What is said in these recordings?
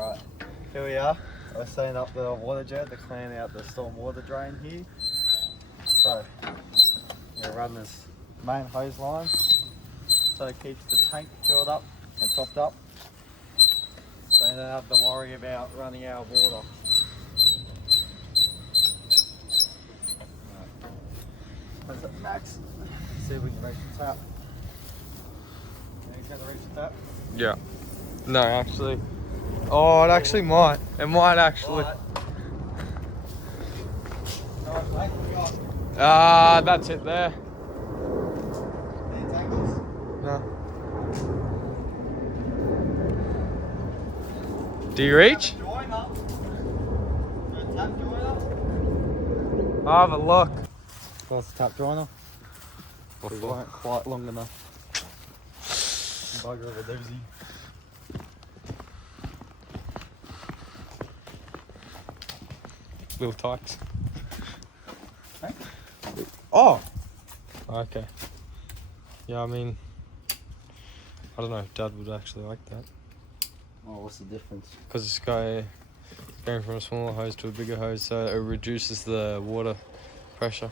Right, here we are. We're setting up the water jet to clean out the storm water drain here. So, we're running this main hose line so it keeps the tank filled up and topped up. So you don't have to worry about running out of water. Press it max. See if we can reach the tap. Are you going to reach the tap? Yeah. No, actually. Oh, it actually might. It might actually. Right. Nice, mate. What we got? Ah, that's it there. Any tangles? No. Do you reach? Joiner. Is there a tap joiner? I'll have a look. What's the tap joiner? We weren't quite long enough. Bugger of a doozy. Little tykes. Hey? Oh! Okay. Yeah, I mean, I don't know if Dad would actually like that. Oh, what's the difference? Because this guy going from a smaller hose to a bigger hose, so it reduces the water pressure.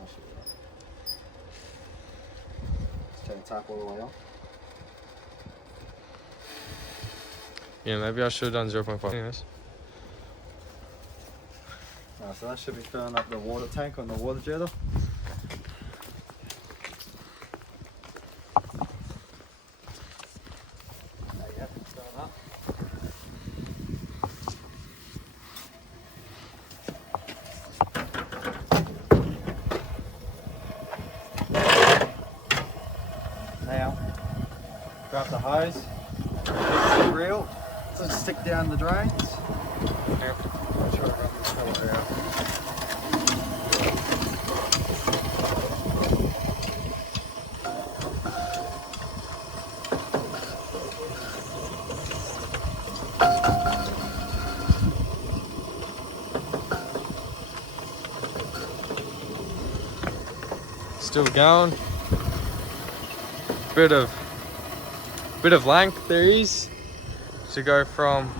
Let's turn the tap all the way on. Yeah, maybe I should have done 0.5. Anyways. So that should be filling up the water tank on the water jetter. There you go, it's filling up. Now, grab the hose, fix the reel, so just stick down the drains. Yep. I'll try to rub this color out. Still going. Bit of length there is to go from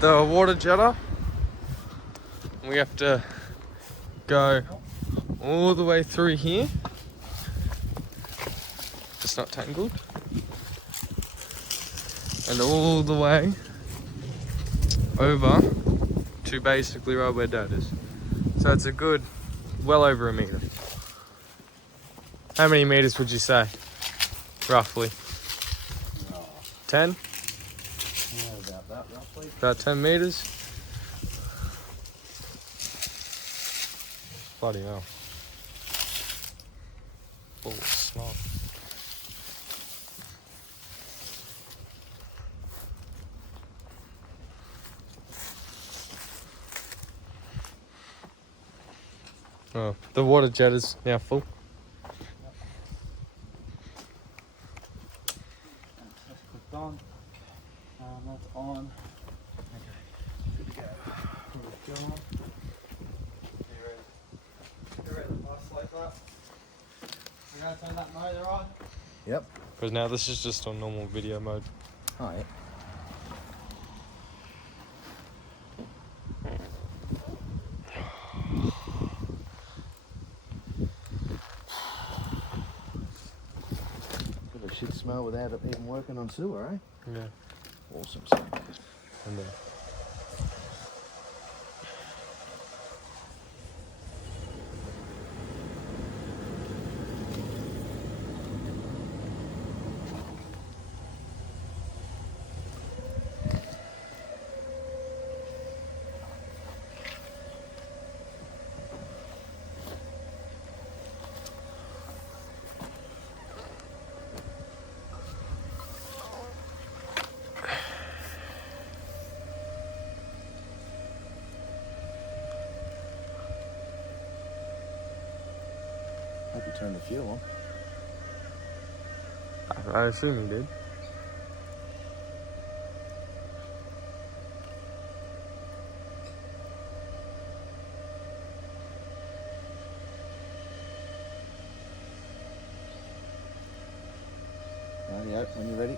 the water jetter. We have to go all the way through here. It's not tangled. And all the way over to basically right where Dad is. So it's a good well over a meter. How many meters would you say? Roughly? 10? Yeah, about that roughly. About 10 meters? Bloody hell. Full of snow. Oh, the water jet is now full. That's clicked on. That's on. Okay, good to go. Good on. You ready to pass like that? You gonna turn that motor on? Yep. Because now this is just on normal video mode. Oh, yeah. Got a shit smell without it even working on sewer, eh? Yeah. Awesome stuff. And then Hope you turned the fuel on. I assume he did. Rightio, when you're ready.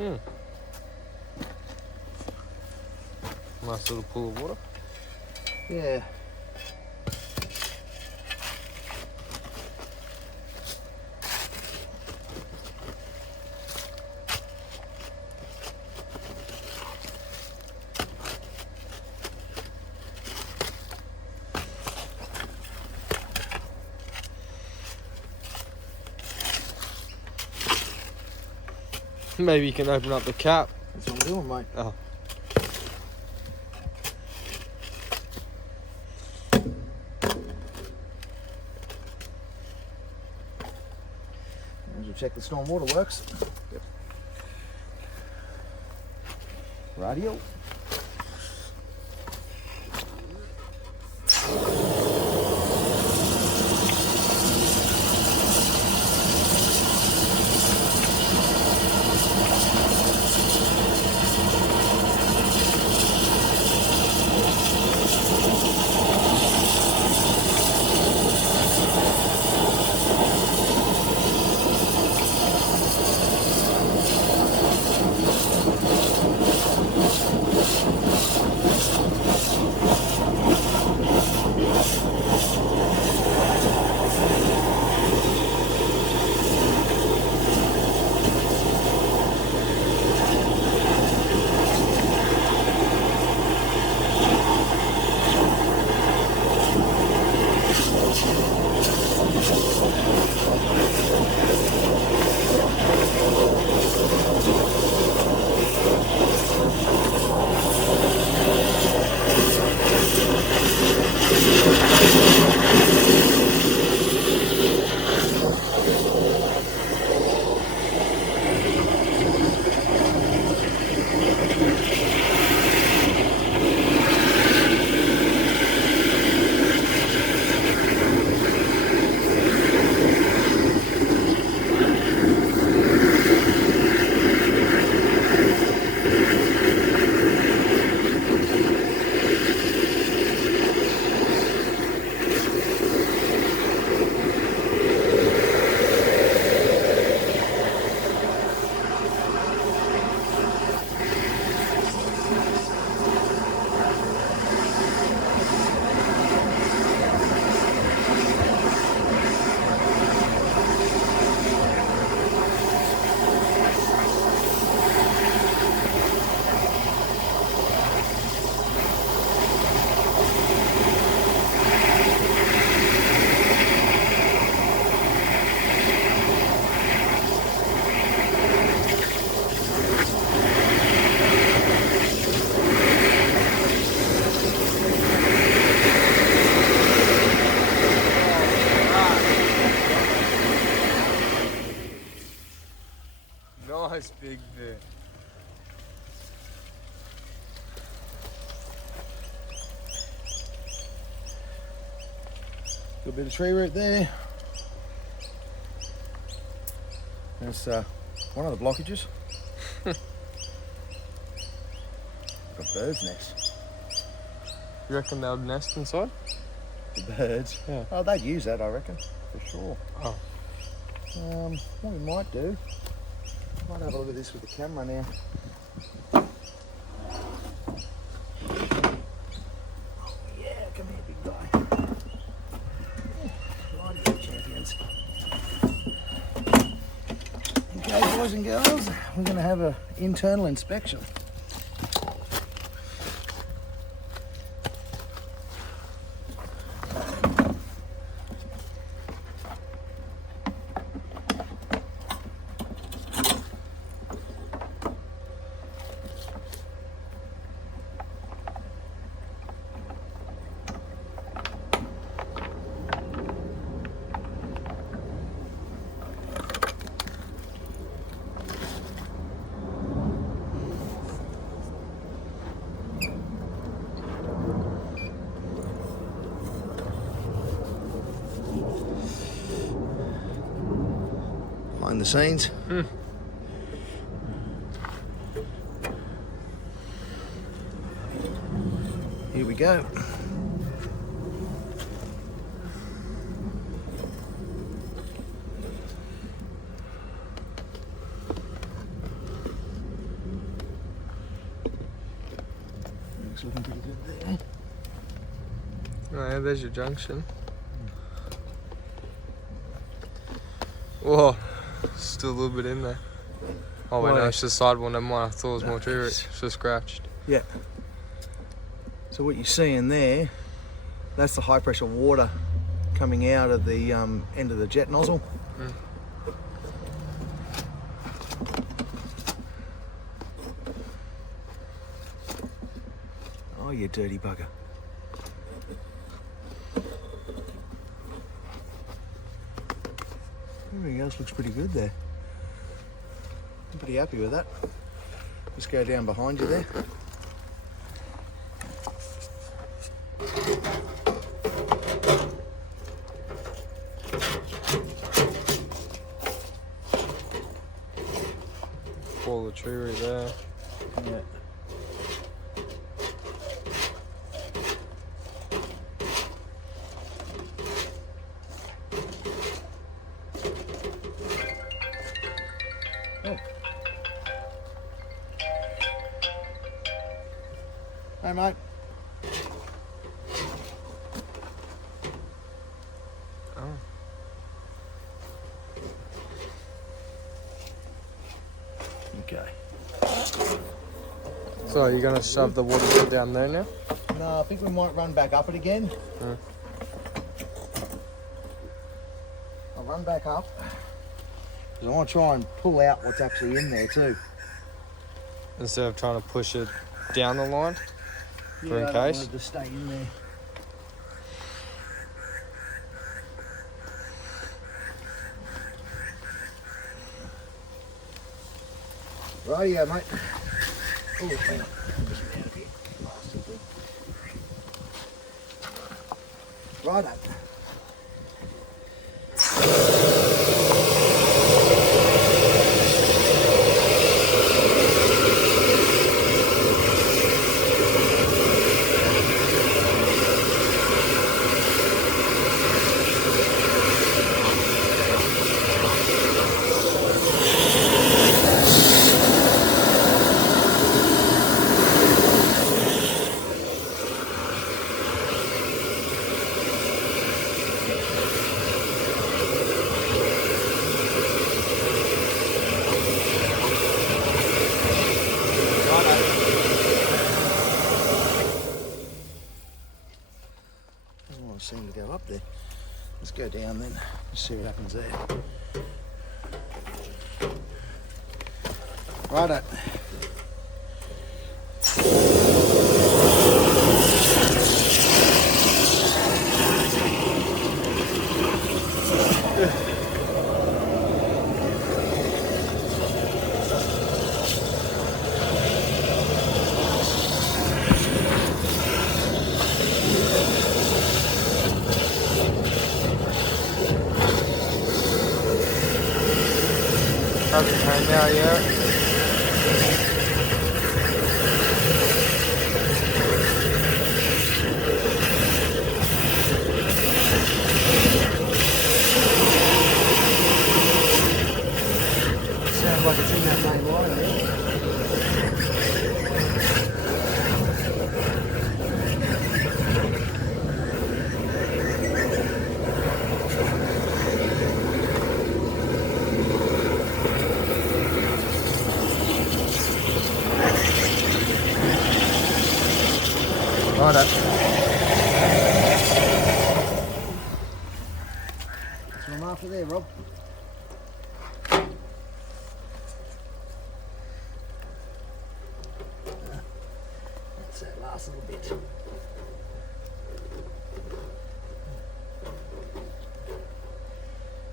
Nice little pool of water. Yeah. Maybe you can open up the cap. That's what I'm doing, mate. Oh. We'll check the stormwater works. Yep. Radio. Nice big bit. Good bit of tree root there. That's one of the blockages. Got birds' nests. You reckon they'll nest inside? The birds? Yeah. Oh, they'd use that, I reckon, for sure. Oh. What we might do, might have a look at this with the camera now. Oh yeah, come here, big guy. Righty, champions. Okay, boys and girls, we're going to have an internal inspection. Behind the scenes. Here we go. Junk's looking pretty good there. Oh, yeah, there's your junction. Whoa, still a little bit in there. Oh wait, no, Why? it's just sidewall. Never mind. I thought it was more tree roots. It's just scratched. Yeah. So what you're seeing there, that's the high pressure water coming out of the end of the jet nozzle. Mm. Oh, you dirty bugger. Everything else looks pretty good there. I'm pretty happy with that. Just go down behind you there. Pull the tree root there. Yeah. Oh. Hey, mate. Oh. Okay. So you're gonna shove the water jet down there now? No, I think we might run back up it again. Hmm. I'll run back up. Because I want to try and pull out what's actually in there too. Instead of trying to push it down the line. Yeah, in I don't case? want it to stay in there. Rightio, mate. Oh, hang on. Righto. Doesn't want to seem to go up there. Let's go down then. Let's see what happens there. Righto. Hasn't turned out yet. Sounds like it's in that main line there. Righto. That's what I'm after there, Rob. That's that last little bit.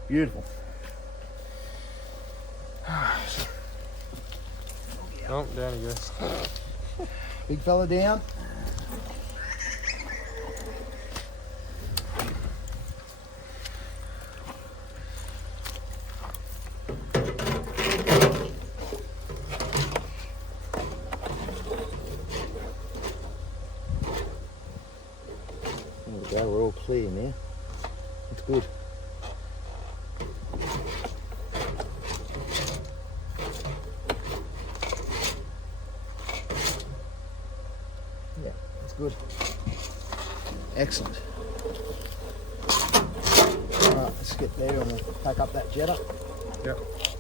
Beautiful. Oh, down he goes. Big fella down. There we go, we're all clear now. That's good. Yeah. Good. Excellent. Alright, let's get there and we'll pack up that jetter. Yep.